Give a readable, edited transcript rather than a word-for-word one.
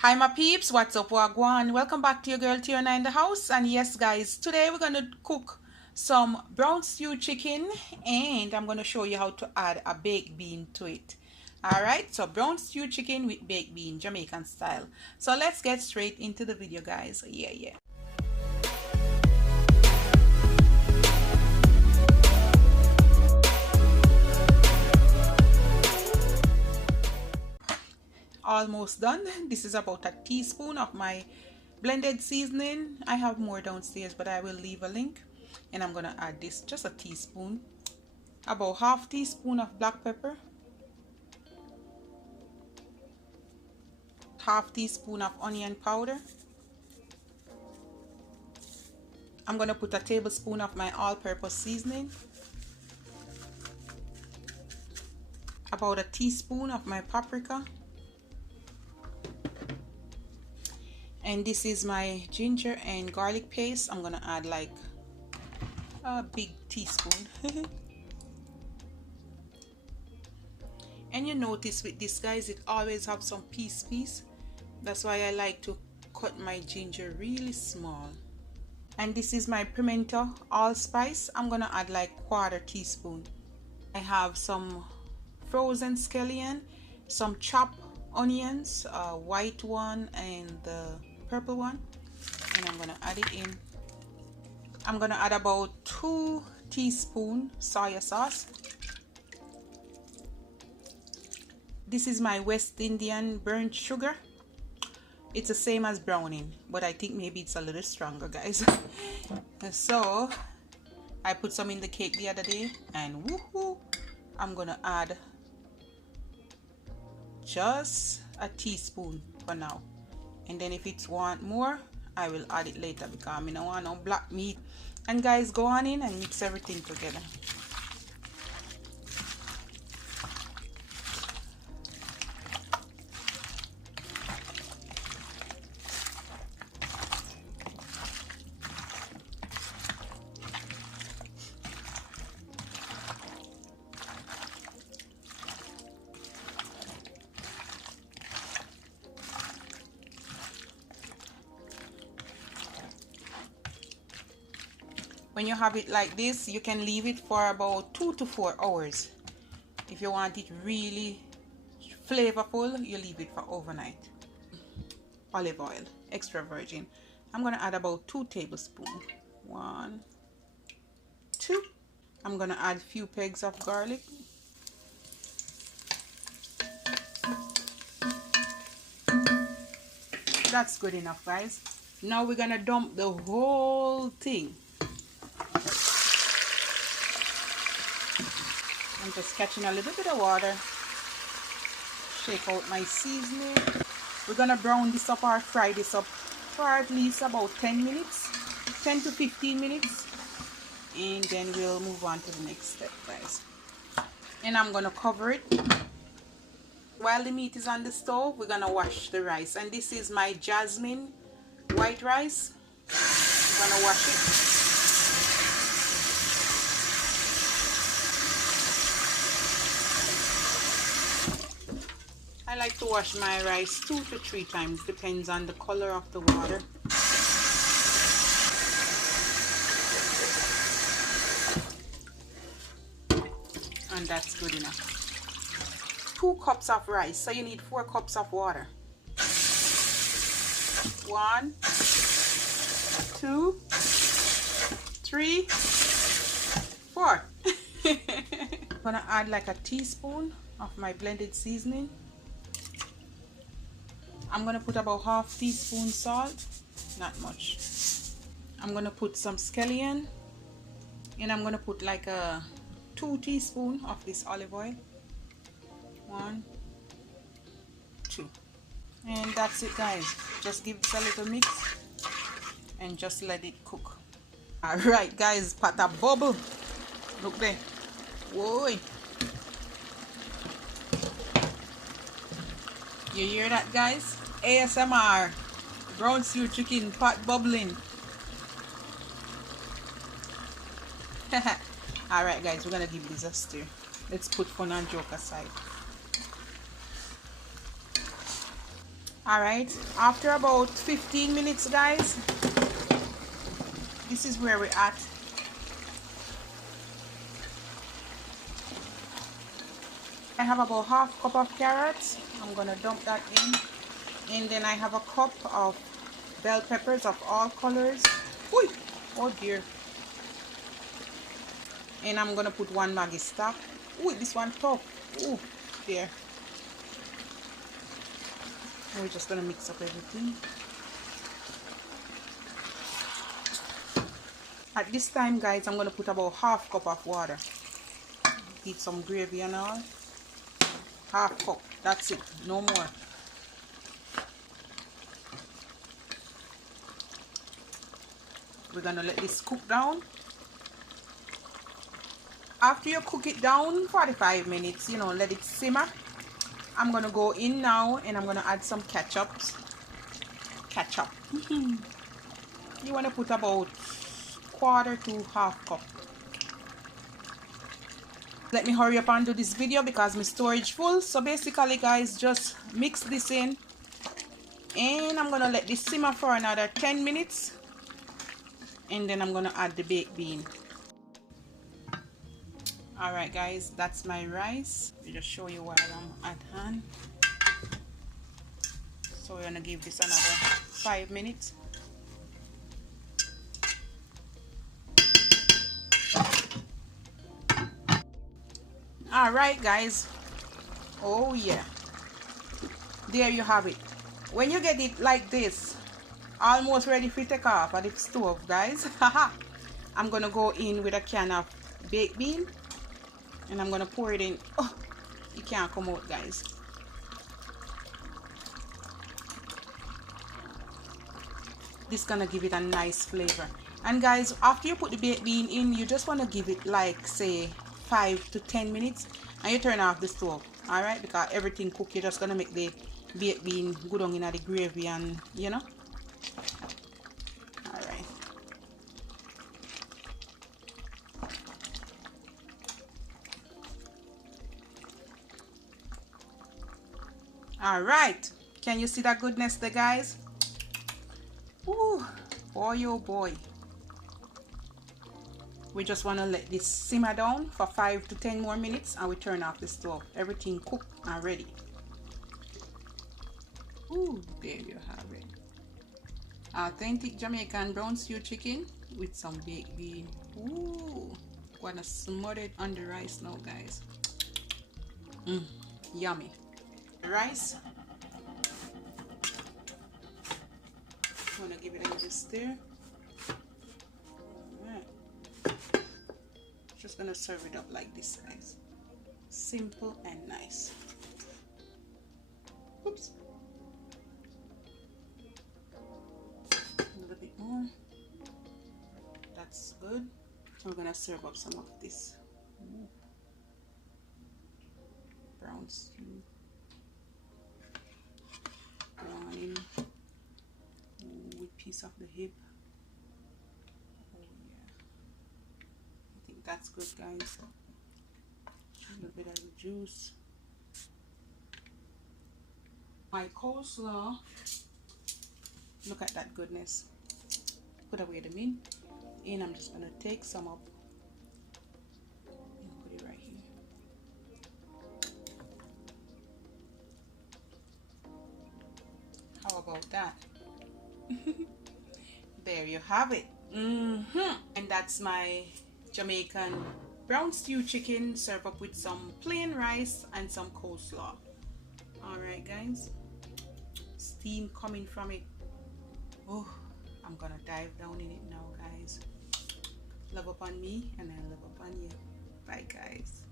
Hi my peeps, what's up, wagwan? Welcome back to your girl Tiana in the house. And yes guys, today we're gonna cook some brown stew chicken and I'm gonna show you how to add a baked bean to it. Alright, so brown stew chicken with baked bean, Jamaican style. So let's get straight into the video guys. Yeah. Almost done. This is about a teaspoon of my blended seasoning. I have more downstairs, but I will leave a link. And I'm gonna add this, just a teaspoon, about half teaspoon of black pepper, half teaspoon of onion powder. I'm gonna put a tablespoon of my all-purpose seasoning, about a teaspoon of my paprika, and this is my ginger and garlic paste. I'm gonna add like a big teaspoon. And you notice with this guys, it always have some piece. That's why I like to cut my ginger really small. And this is my pimento allspice. I'm gonna add like quarter teaspoon. I have some frozen scallion, some chopped onions, white one and the purple one, and I'm gonna add it in. I'm gonna add about 2 teaspoons soya sauce. This is my West Indian burnt sugar. It's the same as browning, but I think maybe it's a little stronger guys. So I put some in the cake the other day, and woohoo, I'm gonna add just a teaspoon for now, and then if it's want more I will add it later because I don't want no black meat. And guys, go on in and mix everything together. When you have it like this, you can leave it for about 2 to 4 hours. If you want it really flavorful, you leave it for overnight. Olive oil, extra virgin. I'm gonna add about 2 tablespoons. 1, 2. I'm gonna add a few pegs of garlic. That's good enough guys. Now we're gonna dump the whole thing. I'm just catching a little bit of water. Shake out my seasoning. We're gonna brown this up or fry this up for at least about 10 minutes, 10 to 15 minutes, and then we'll move on to the next step guys. And I'm gonna cover it. While the meat is on the stove, we're gonna wash the rice, and this is my jasmine white rice. I'm gonna wash it. I like to wash my rice 2 to 3 times, depends on the color of the water. And that's good enough. 2 cups of rice, so you need 4 cups of water. 1, 2, 3, 4. I'm gonna add like a teaspoon of my blended seasoning. I'm gonna put about half teaspoon salt, not much. I'm gonna put some scallion, and I'm gonna put like a 2 teaspoons of this olive oil. 1, 2, and that's it guys. Just give this a little mix and just let it cook. Alright guys, pot a bubble. Look there. Whoa. You hear that guys? ASMR. Brown stew chicken pot bubbling. Alright guys, we're gonna give this a stir. Let's put fun and joke aside. All right, after about 15 minutes, guys, this is where we're at. I have about half cup of carrots. I'm gonna dump that in. And then I have a cup of bell peppers of all colors. Ooh, oh dear. And I'm gonna put one Maggi stock. Ooh, this one tough. Ooh, there. And we're just gonna mix up everything. At this time, guys, I'm gonna put about half cup of water. Eat some gravy and all. Half cup. That's it. No more. We're gonna let this cook down. After you cook it down 45 minutes, you know, let it simmer. I'm gonna go in now and I'm gonna add some ketchup. You want to put about quarter to half cup. Let me hurry up and do this video because my storage full. So basically, guys, just mix this in and I'm gonna let this simmer for another 10 minutes and then I'm gonna add the baked bean. All right, guys, that's my rice. Let me just show you while I'm at hand. So we're gonna give this another 5 minutes. All right, guys. Oh yeah, there you have it. When you get it like this, almost ready for take off at the stove, guys, I'm gonna go in with a can of baked bean and I'm gonna pour it in. Oh, it can't come out, guys. This gonna give it a nice flavor. And guys, after you put the baked bean in, you just want to give it like say 5 to 10 minutes and you turn off the stove. All right, because everything cooked, you're just gonna make the baked bean go down in the gravy and you know. All right. All right, can you see that goodness there, guys? Ooh, boy oh boy. We just want to let this simmer down for 5 to 10 more minutes and we turn off the stove. Everything cooked and ready. Ooh, there you have it. Authentic Jamaican brown stew chicken with some baked bean. Ooh, gonna smother it on the rice now, guys. Yummy. Rice. I'm gonna give it a little stir. Alright. Just gonna serve it up like this, guys. Simple and nice. Oops. A little bit more. That's good. We're gonna serve up some of this brown stew. Browning with piece of the hip. Oh yeah, I think that's good, guys. A little bit of the juice. My coleslaw. Look at that goodness. Put away the mint, and I'm just gonna take some up and put it right here. How about that? There you have it. And that's my Jamaican brown stew chicken served up with some plain rice and some coleslaw. Alright, guys, steam coming from it. Oh, I'm gonna dive down in it now, guys. Love upon me and I love upon you. Bye, guys.